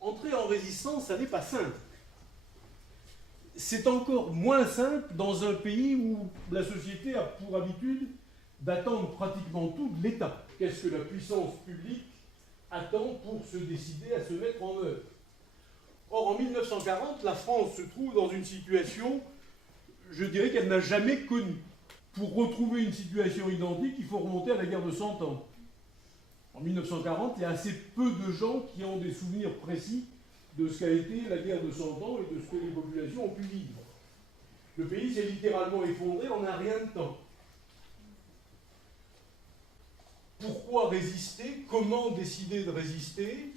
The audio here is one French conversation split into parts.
entrer en résistance, ça n'est pas simple. C'est encore moins simple dans un pays où la société a pour habitude d'attendre pratiquement tout de l'État. Qu'est-ce que la puissance publique attend pour se décider à se mettre en œuvre? Or, en 1940, la France se trouve dans une situation, je dirais, qu'elle n'a jamais connue. Pour retrouver une situation identique, il faut remonter à la guerre de 100 ans. En 1940, il y a assez peu de gens qui ont des souvenirs précis de ce qu'a été la guerre de 100 ans et de ce que les populations ont pu vivre. Le pays s'est littéralement effondré en un rien de temps. Pourquoi résister? Comment décider de résister?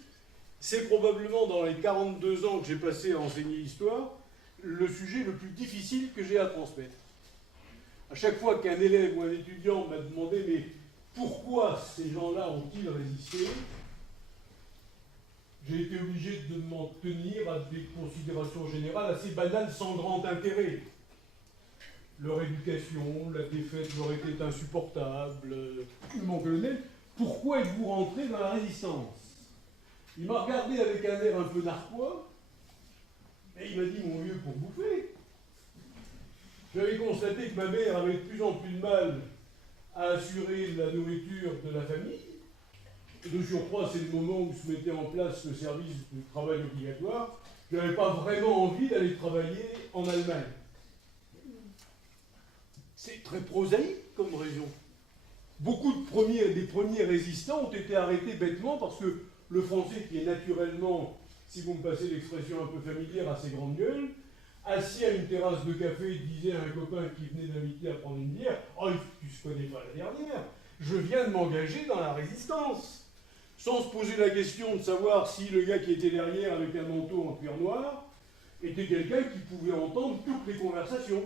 C'est probablement dans les 42 ans que j'ai passé à enseigner l'histoire, le sujet le plus difficile que j'ai à transmettre. À chaque fois qu'un élève ou un étudiant m'a demandé « mais pourquoi ces gens-là ont-ils résisté ?» j'ai été obligé de m'en tenir à des considérations générales assez banales sans grand intérêt. Leur éducation, la défaite leur était insupportable. Mon colonel, pourquoi êtes-vous rentré dans la résistance? Il m'a regardé avec un air un peu narquois, et il m'a dit, mon vieux, pour bouffer. J'avais constaté que ma mère avait de plus en plus de mal à assurer la nourriture de la famille. De surcroît, c'est le moment où se mettait en place le service de travail obligatoire. Je n'avais pas vraiment envie d'aller travailler en Allemagne. C'est très prosaïque comme raison. Beaucoup des premiers résistants ont été arrêtés bêtement parce que le français, qui est naturellement, si vous me passez l'expression un peu familière, assez grande gueule, assis à une terrasse de café, disait à un copain qui venait d'inviter à prendre une bière, « Oh, tu ne connais pas la dernière, je viens de m'engager dans la résistance ». Sans se poser la question de savoir si le gars qui était derrière avec un manteau en cuir noir était quelqu'un qui pouvait entendre toutes les conversations.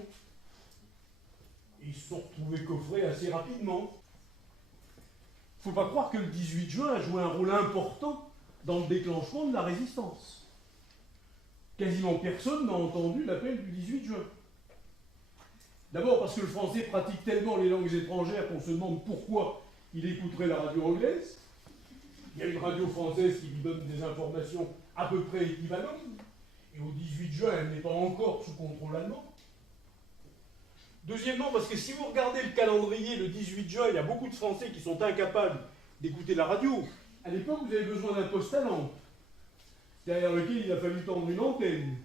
Ils se sont retrouvés coffrés assez rapidement. Il ne faut pas croire que le 18 juin a joué un rôle important dans le déclenchement de la résistance. Quasiment personne n'a entendu l'appel du 18 juin. D'abord parce que le français pratique tellement les langues étrangères qu'on se demande pourquoi il écouterait la radio anglaise. Il y a une radio française qui lui donne des informations à peu près équivalentes. Et au 18 juin, elle n'est pas encore sous contrôle allemand. Deuxièmement, parce que si vous regardez le calendrier, le 18 juin, il y a beaucoup de Français qui sont incapables d'écouter la radio. À l'époque, vous avez besoin d'un poste à lampe, derrière lequel il a fallu tendre une antenne.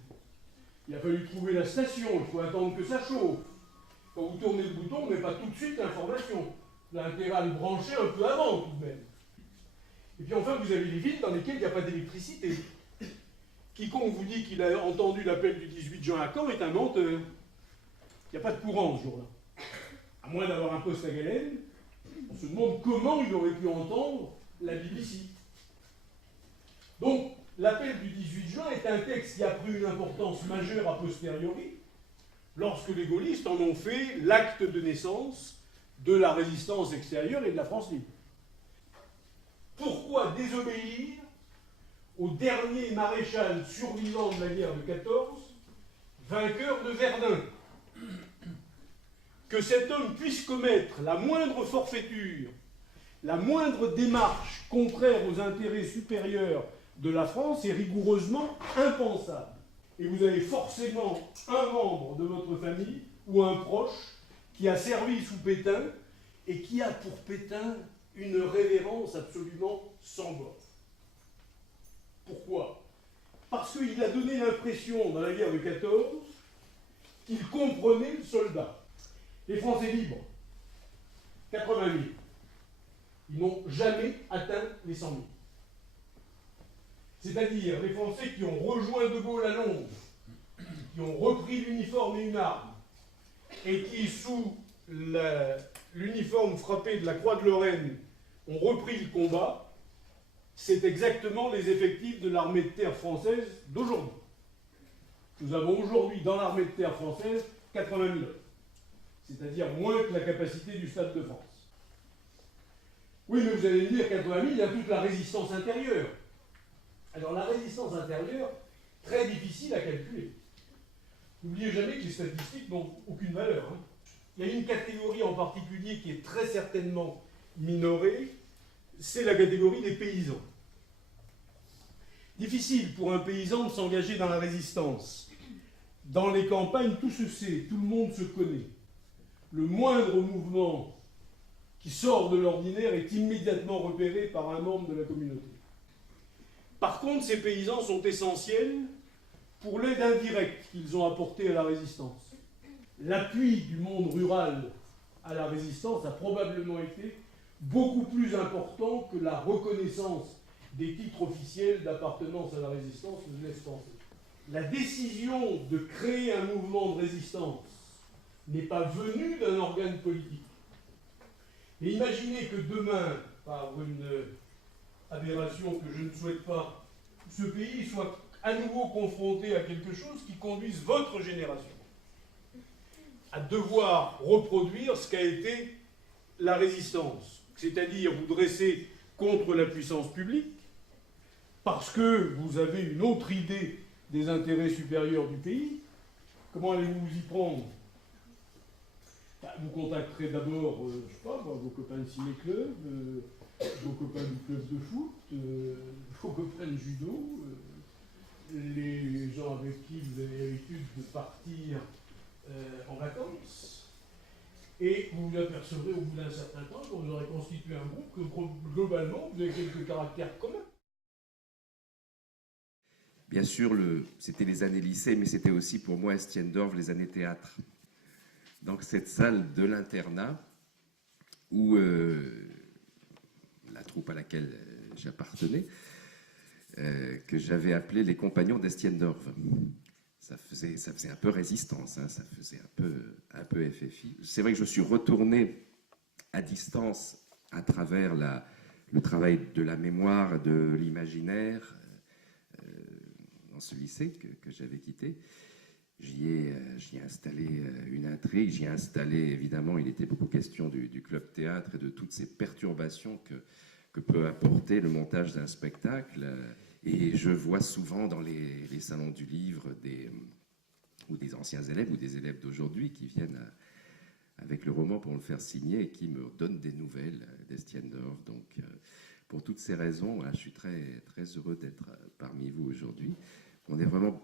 Il a fallu trouver la station, il faut attendre que ça chauffe. Quand vous tournez le bouton, mais pas tout de suite l'information. L'intérêt à le brancher un peu avant, tout de même. Et puis enfin, vous avez les villes dans lesquelles il n'y a pas d'électricité. Quiconque vous dit qu'il a entendu l'appel du 18 juin à Caen est un menteur. Il n'y a pas de courant ce jour-là. À moins d'avoir un poste à galène, on se demande comment il aurait pu entendre la BBC. Donc, l'appel du 18 juin est un texte qui a pris une importance majeure a posteriori, lorsque les gaullistes en ont fait l'acte de naissance de la résistance extérieure et de la France libre. Pourquoi désobéir au dernier maréchal survivant de la guerre de 14, vainqueur de Verdun? Que cet homme puisse commettre la moindre forfaiture, la moindre démarche contraire aux intérêts supérieurs de la France est rigoureusement impensable. Et vous avez forcément un membre de votre famille ou un proche qui a servi sous Pétain et qui a pour Pétain une révérence absolument sans borne. Pourquoi? Parce qu'il a donné l'impression dans la guerre de 14 qu'il comprenait le soldat. Les Français libres, 80 000. Ils n'ont jamais atteint les 100 000. C'est-à-dire les Français qui ont rejoint De Gaulle à Londres, qui ont repris l'uniforme et une arme, et qui, sous l'uniforme frappé de la Croix de Lorraine, ont repris le combat, c'est exactement les effectifs de l'armée de terre française d'aujourd'hui. Nous avons aujourd'hui dans l'armée de terre française 80 000 hommes. C'est-à-dire moins que la capacité du Stade de France. Oui, mais vous allez me dire, 80 000, il y a toute la résistance intérieure. Alors la résistance intérieure, très difficile à calculer. N'oubliez jamais que les statistiques n'ont aucune valeur. Il y a une catégorie en particulier qui est très certainement minorée, c'est la catégorie des paysans. Difficile pour un paysan de s'engager dans la résistance. Dans les campagnes, tout se sait, tout le monde se connaît. Le moindre mouvement qui sort de l'ordinaire est immédiatement repéré par un membre de la communauté. Par contre, ces paysans sont essentiels pour l'aide indirecte qu'ils ont apportée à la résistance. L'appui du monde rural à la résistance a probablement été beaucoup plus important que la reconnaissance des titres officiels d'appartenance à la résistance nous laisse penser. La décision de créer un mouvement de résistance n'est pas venue d'un organe politique. Et imaginez que demain, par une aberration que je ne souhaite pas, ce pays soit à nouveau confronté à quelque chose qui conduise votre génération à devoir reproduire ce qu'a été la résistance, c'est-à-dire vous dresser contre la puissance publique, parce que vous avez une autre idée des intérêts supérieurs du pays. Comment allez-vous vous y prendre? Vous contacterez d'abord, je ne sais pas, vos copains de ciné-club, vos copains du club de foot, vos copains de judo, les gens avec qui vous avez l'habitude de partir en vacances. Et vous vous apercevrez au bout d'un certain temps, quand vous aurez constitué un groupe, que globalement, vous avez quelques caractères communs. Bien sûr, c'était les années lycée, mais c'était aussi pour moi, Estienne-d'Orves, les années théâtre. Donc cette salle de l'internat, où la troupe à laquelle j'appartenais, que j'avais appelé les compagnons d'Estienne-d'Orves. Ça faisait un peu résistance, hein, ça faisait un peu FFI. C'est vrai que je suis retourné à distance à travers le travail de la mémoire, de l'imaginaire, dans ce lycée que j'avais quitté. J'y ai installé une intrigue, j'y ai installé, évidemment, il était beaucoup question du club théâtre et de toutes ces perturbations que peut apporter le montage d'un spectacle. Et je vois souvent dans les salons du livre ou des anciens élèves ou des élèves d'aujourd'hui qui viennent avec le roman pour le faire signer et qui me donnent des nouvelles d'Estienne-d'Orves. Donc, pour toutes ces raisons, je suis très, très heureux d'être parmi vous aujourd'hui. On est vraiment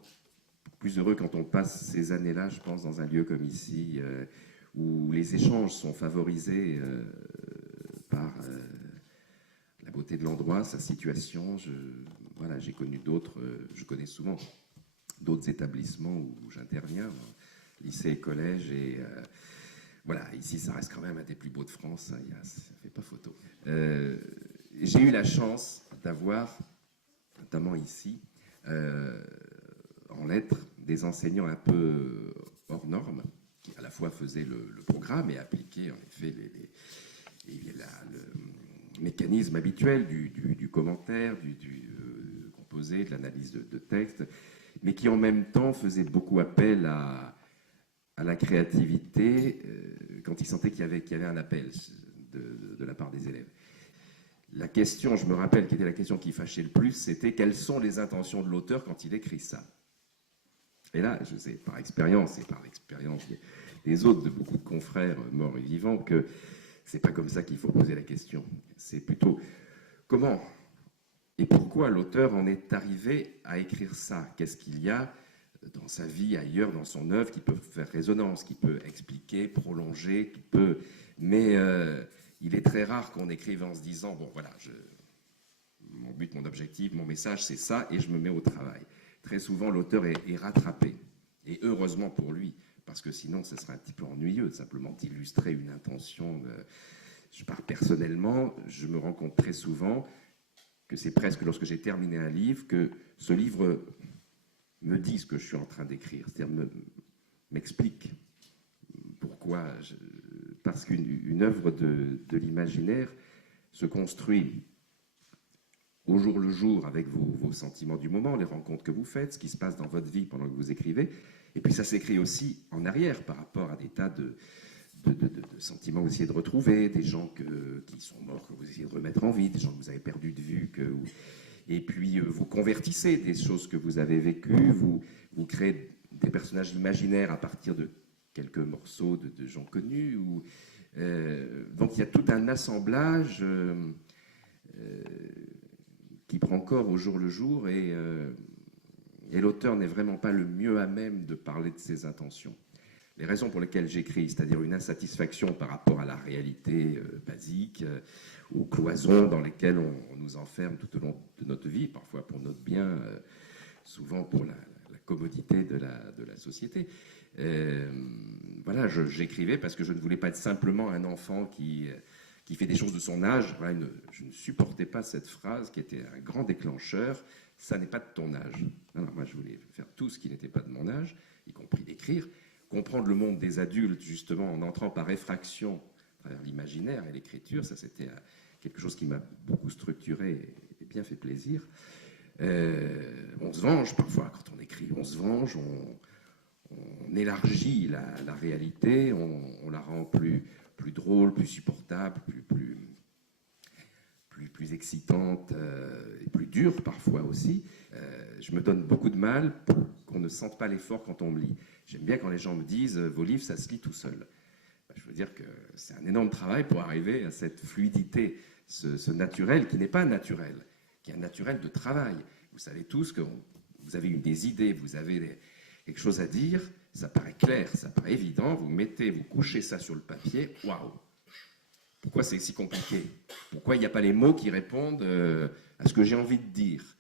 plus heureux quand on passe ces années-là, je pense, dans un lieu comme ici, où les échanges sont favorisés par la beauté de l'endroit, sa situation. Voilà, j'ai connu d'autres, je connais souvent d'autres établissements où j'interviens, lycée et collège, et voilà, ici ça reste quand même un des plus beaux de France, hein, ça ne fait pas photo. J'ai eu la chance d'avoir, notamment ici, en lettres, des enseignants un peu hors normes, qui à la fois faisaient le programme et appliquaient en effet le mécanisme habituel du commentaire, du composé, de l'analyse de texte, mais qui en même temps faisaient beaucoup appel à la créativité quand ils sentaient qu'il y avait un appel de la part des élèves. La question, je me rappelle, qui était la question qui fâchait le plus, c'était quelles sont les intentions de l'auteur quand il écrit ça. Et là, je sais par expérience et par l'expérience des autres, de beaucoup de confrères morts et vivants, que c'est pas comme ça qu'il faut poser la question. C'est plutôt comment et pourquoi l'auteur en est arrivé à écrire ça. Qu'est-ce qu'il y a dans sa vie, ailleurs, dans son œuvre, qui peut faire résonance, qui peut expliquer, prolonger, qui peut... Mais il est très rare qu'on écrive en se disant, bon voilà, mon but, mon objectif, mon message, c'est ça, et je me mets au travail. Très souvent, l'auteur est rattrapé, et heureusement pour lui, parce que sinon, ce serait un petit peu ennuyeux, simplement d'illustrer une intention. Je parle personnellement, je me rends compte très souvent que c'est presque lorsque j'ai terminé un livre que ce livre me dit ce que je suis en train d'écrire, c'est-à-dire m'explique pourquoi. Parce qu'une œuvre de l'imaginaire se construit au jour le jour avec vos sentiments du moment, les rencontres que vous faites, ce qui se passe dans votre vie pendant que vous écrivez, et puis ça s'écrit aussi en arrière par rapport à des tas de sentiments que vous essayez de retrouver, des gens qui sont morts, que vous essayez de remettre en vie, des gens que vous avez perdus de vue, et puis vous convertissez des choses que vous avez vécues, vous créez des personnages imaginaires à partir de quelques morceaux de gens connus. Donc il y a tout un assemblage qui prend encore au jour le jour, et l'auteur n'est vraiment pas le mieux à même de parler de ses intentions. Les raisons pour lesquelles j'écris, c'est-à-dire une insatisfaction par rapport à la réalité basique, aux cloisons dans lesquelles on nous enferme tout au long de notre vie, parfois pour notre bien, souvent pour la commodité de la société. Voilà, j'écrivais parce que je ne voulais pas être simplement un enfant qui fait des choses de son âge. Voilà, je ne supportais pas cette phrase qui était un grand déclencheur. Ça n'est pas de ton âge. Alors, moi, je voulais faire tout ce qui n'était pas de mon âge, y compris d'écrire, comprendre le monde des adultes, justement, en entrant par effraction à travers l'imaginaire et l'écriture. Ça, c'était quelque chose qui m'a beaucoup structuré et bien fait plaisir. On se venge parfois quand on écrit. On se venge, on élargit la réalité, on la rend plus drôle, plus supportable, plus excitante et plus dure parfois aussi. Je me donne beaucoup de mal pour qu'on ne sente pas l'effort quand on me lit. J'aime bien quand les gens me disent « vos livres, ça se lit tout seul ». Je veux dire que c'est un énorme travail pour arriver à cette fluidité, ce naturel qui n'est pas naturel, qui est un naturel de travail. Vous savez tous que vous avez des idées, vous avez quelque chose à dire, ça paraît clair, ça paraît évident, vous couchez ça sur le papier, waouh! Pourquoi c'est si compliqué? Pourquoi il n'y a pas les mots qui répondent à ce que j'ai envie de dire?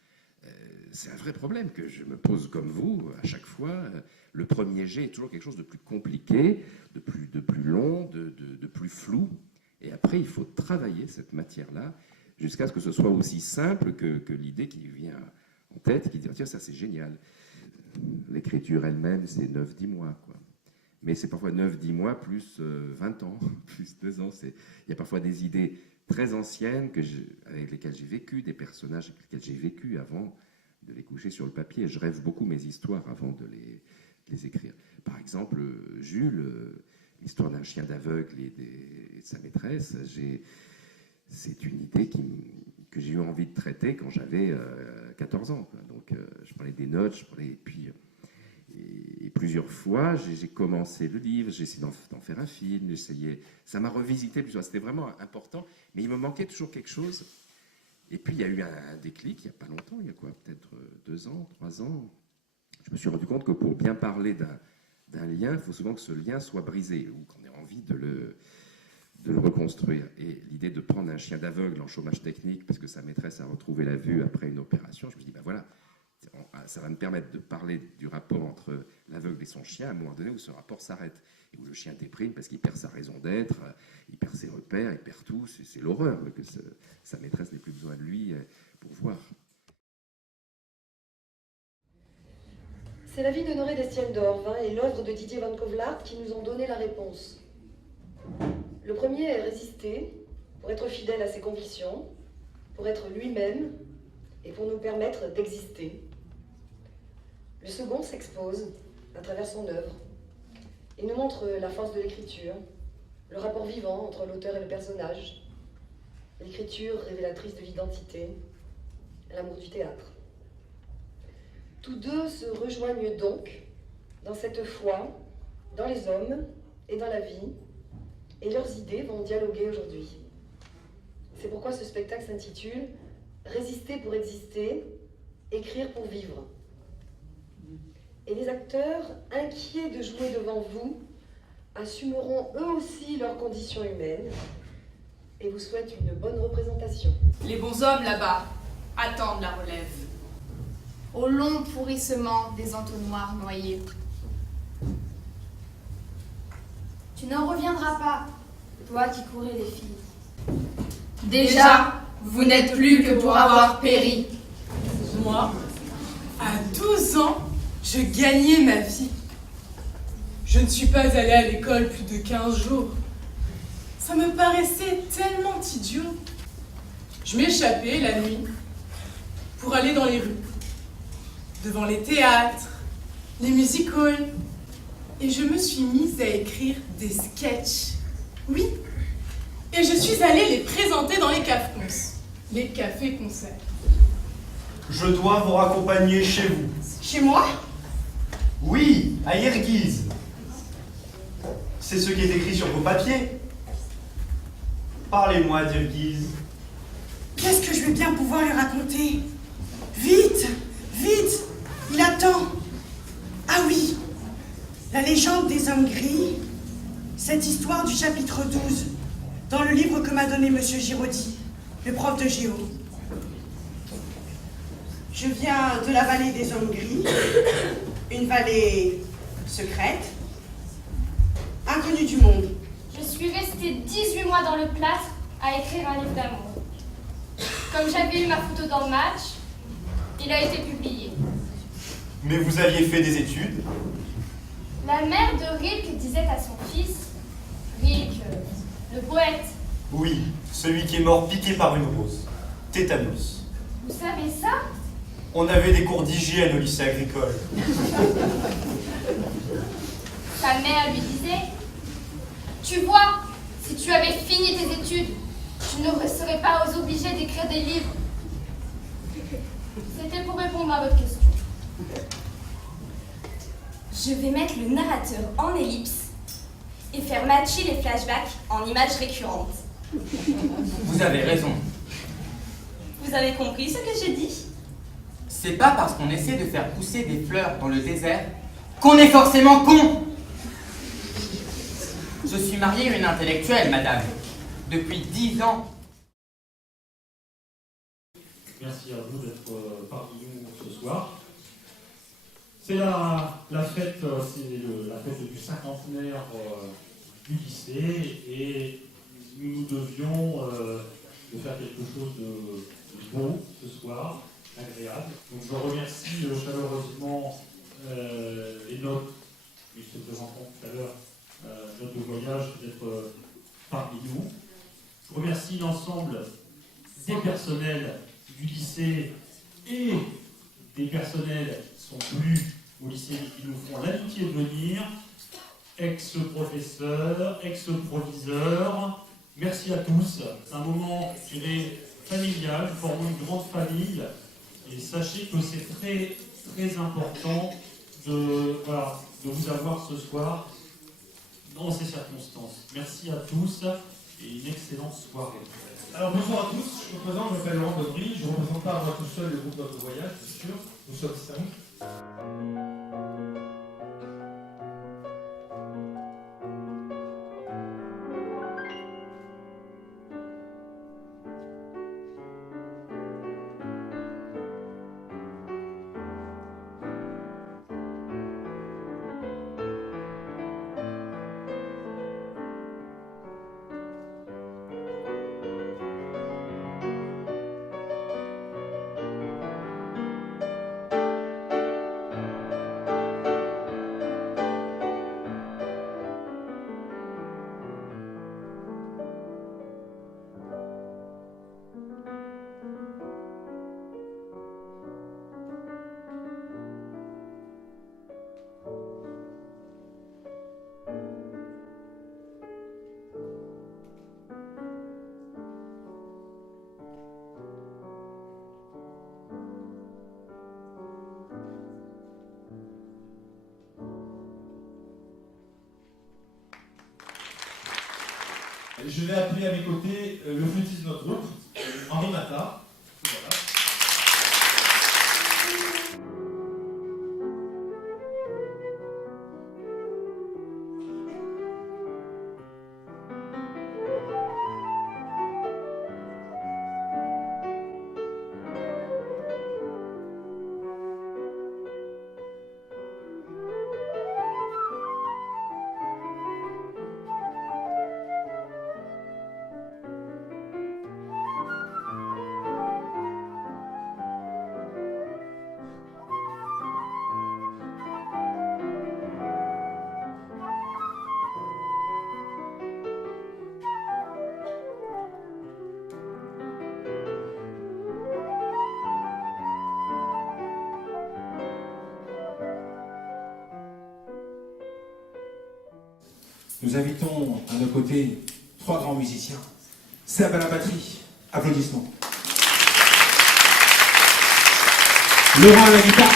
C'est un vrai problème que je me pose comme vous à chaque fois. Le premier jet est toujours quelque chose de plus compliqué, de plus long, de plus flou. Et après, il faut travailler cette matière-là jusqu'à ce que ce soit aussi simple que l'idée qui vient en tête, qui dit « tiens, ça c'est génial ». L'écriture elle-même, c'est 9-10 mois, quoi. Mais c'est parfois 9-10 mois plus 20 ans, plus 2 ans. Il y a parfois des idées très anciennes avec lesquelles j'ai vécu, des personnages avec lesquels j'ai vécu avant de les coucher sur le papier. Je rêve beaucoup mes histoires avant de les écrire. Par exemple, Jules, l'histoire d'un chien d'aveugle et de sa maîtresse, c'est une idée que j'ai eu envie de traiter quand j'avais 14 ans. Quoi. Donc je prenais des notes, et plusieurs fois, j'ai commencé le livre, j'ai essayé d'en faire un film, ça m'a revisité plusieurs fois, c'était vraiment important, mais il me manquait toujours quelque chose. Et puis il y a eu un déclic, il n'y a pas longtemps, il y a quoi, peut-être 2 ans, 3 ans, je me suis rendu compte que pour bien parler d'un lien, il faut souvent que ce lien soit brisé, ou qu'on ait envie de le reconstruire. Et l'idée de prendre un chien d'aveugle en chômage technique, parce que sa maîtresse a retrouvé la vue après une opération, je me dis, ben voilà, ça va me permettre de parler du rapport entre l'aveugle et son chien à un moment donné où ce rapport s'arrête et où le chien déprime parce qu'il perd sa raison d'être, il perd ses repères, il perd tout. C'est l'horreur que sa maîtresse n'ait plus besoin de lui pour voir. C'est la vie d'Honoré d'Estienne-d'Orve et l'œuvre de Didier Van Kovelaert qui nous ont donné la réponse. Le premier est résister pour être fidèle à ses convictions, pour être lui-même et pour nous permettre d'exister. Le second s'expose à travers son œuvre. Il nous montre la force de l'écriture, le rapport vivant entre l'auteur et le personnage, l'écriture révélatrice de l'identité, l'amour du théâtre. Tous deux se rejoignent donc dans cette foi, dans les hommes et dans la vie, et leurs idées vont dialoguer aujourd'hui. C'est pourquoi ce spectacle s'intitule « Résister pour exister, écrire pour vivre ». Et les acteurs, inquiets de jouer devant vous, assumeront eux aussi leurs conditions humaines et vous souhaitent une bonne représentation. Les bons hommes là-bas attendent la relève. Au long pourrissement des entonnoirs noyés. Tu n'en reviendras pas, toi qui courais les filles. Déjà, vous n'êtes plus que pour avoir péri. Moi, à 12 ans, je gagnais ma vie. Je ne suis pas allée à l'école plus de 15 jours. Ça me paraissait tellement idiot. Je m'échappais la nuit pour aller dans les rues, devant les théâtres, les music-halls, et je me suis mise à écrire des sketchs. Oui, et je suis allée les présenter dans les cafés-concerts. Les cafés-concerts. Je dois vous raccompagner chez vous. Chez moi? Oui, à Yerguise. C'est ce qui est écrit sur vos papiers. Parlez-moi d'Yerguise. Qu'est-ce que je vais bien pouvoir lui raconter? Vite, vite, il attend. Ah oui, la légende des hommes gris, cette histoire du chapitre 12, dans le livre que m'a donné Monsieur Giraudy, le prof de géo. Je viens de la vallée des hommes gris, une vallée secrète, inconnue du monde. Je suis restée 18 mois dans le plâtre à écrire un livre d'amour. Comme j'avais eu ma photo dans le match, il a été publié. Mais vous aviez fait des études? La mère de Rilke disait à son fils, Rilke, le poète, Oui, celui qui est mort piqué par une rose. Tétanos. vous savez ça? On avait des cours d'hygiène au lycée agricole. Sa mère lui disait, tu vois, si tu avais fini tes études, tu ne serais pas obligé d'écrire des livres. C'était pour répondre à votre question. Je vais mettre le narrateur en ellipse et faire matcher les flashbacks en images récurrentes. Vous avez raison. Vous avez compris ce que j'ai dit? C'est pas parce qu'on essaie de faire pousser des fleurs dans le désert qu'on est forcément con. Je suis marié à une intellectuelle, madame, depuis 10 ans. Merci à vous d'être parmi nous ce soir. C'est la fête, c'est la fête du cinquantenaire du lycée et nous devions de faire quelque chose de beau ce soir, agréable. Donc je remercie chaleureusement les notes qui se présenteront tout à l'heure, notes de voyage, d'être parmi nous. Je remercie l'ensemble des personnels du lycée et des personnels qui sont venus au lycée et qui nous font l'amitié de venir, ex-professeurs, ex-proviseurs, merci à tous. C'est un moment, je dirais, familial, nous formons une grande famille, et sachez que c'est très, très important de vous avoir ce soir dans ces circonstances. Merci à tous et une excellente soirée. Alors bonsoir à tous, je me présente, je m'appelle Laurent Gaudry, je ne représente pas à moi tout seul le groupe Notre Voyage, c'est sûr, nous sommes 5. Je vais appeler à mes côtés le flûtiste de notre groupe, Henri Mata. Voilà. Nous invitons à nos côtés 3 grands musiciens. Seb à la batterie, applaudissements. Laurent à la guitare.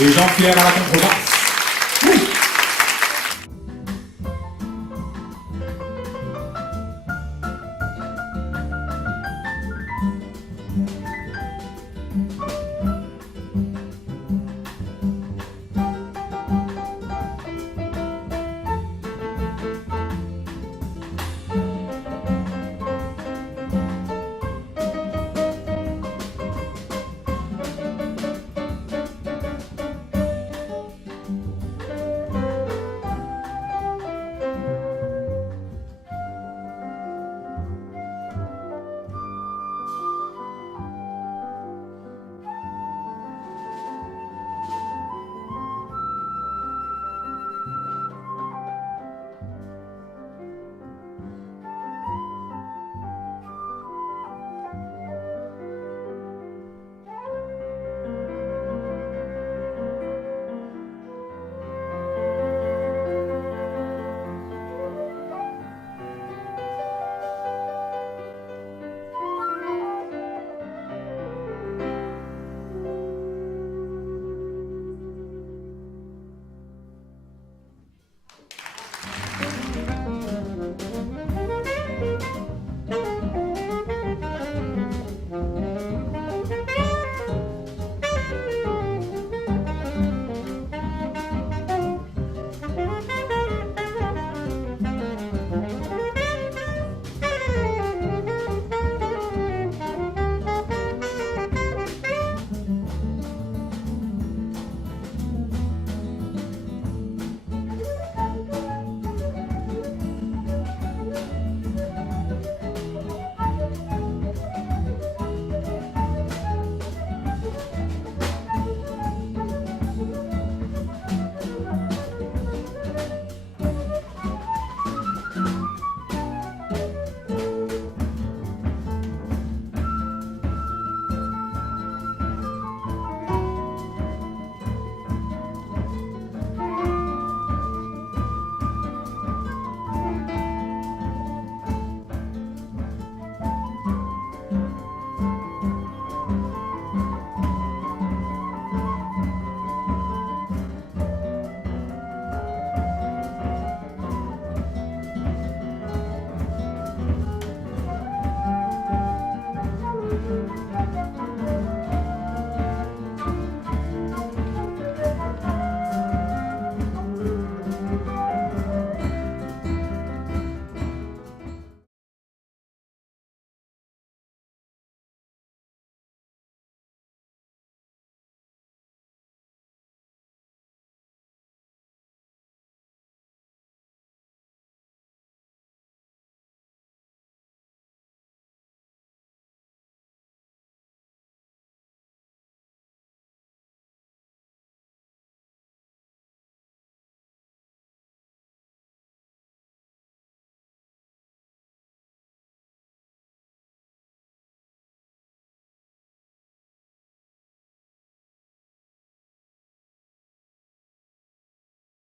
Et Jean-Pierre à la contrebasse.